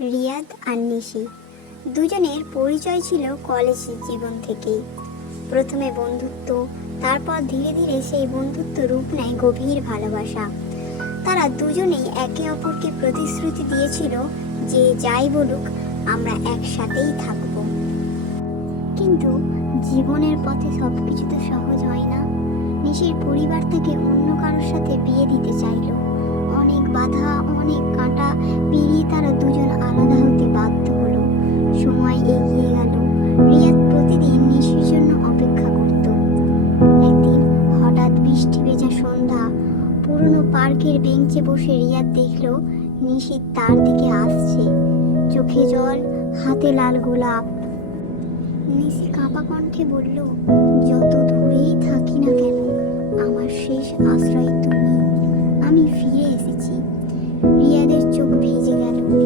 রিয়াদ আর নিশি দুজনের পরিচয় ছিল কলেজ জীবন থেকেই। প্রথমে বন্ধুত্ব, তারপর ধীরে ধীরে সেই বন্ধুত্ব রূপ নেয় গভীর ভালোবাসা। তারা দুজনেই একে অপরকে প্রতিশ্রুতি দিয়েছিল যে যাই বলুক আমরা একসাথেই থাকব। কিন্তু জীবনের পথে সবকিছু তো সহজ হয় না। নিশির পরিবার থেকে অন্য কারোর সাথে বিয়ে দিতে চাইল। অনেক বাধা, অনেক কাঁটা পেরিয়ে তারা দুজন আলাদা হতে বাধ্য হলো। সময় এগিয়ে গেল। রিয়াদ প্রতিদিন নিশির জন্য অপেক্ষা করত। একদিন হঠাৎ বৃষ্টি ভেজা সন্ধ্যা, পুরনো পার্কের বেঞ্চে বসে রিয়াদ দেখল নিশি তার দিকে আসছে, চোখে জল, হাতে লাল গোলাপ। নিশি কাঁপা কণ্ঠে বলল, যত দূরেই থাকি না কেন, আমার শেষ আশ্রয় তুমি। আমি ফিরে এসেছি। রিয়াদের চোখ ভিজে গেল।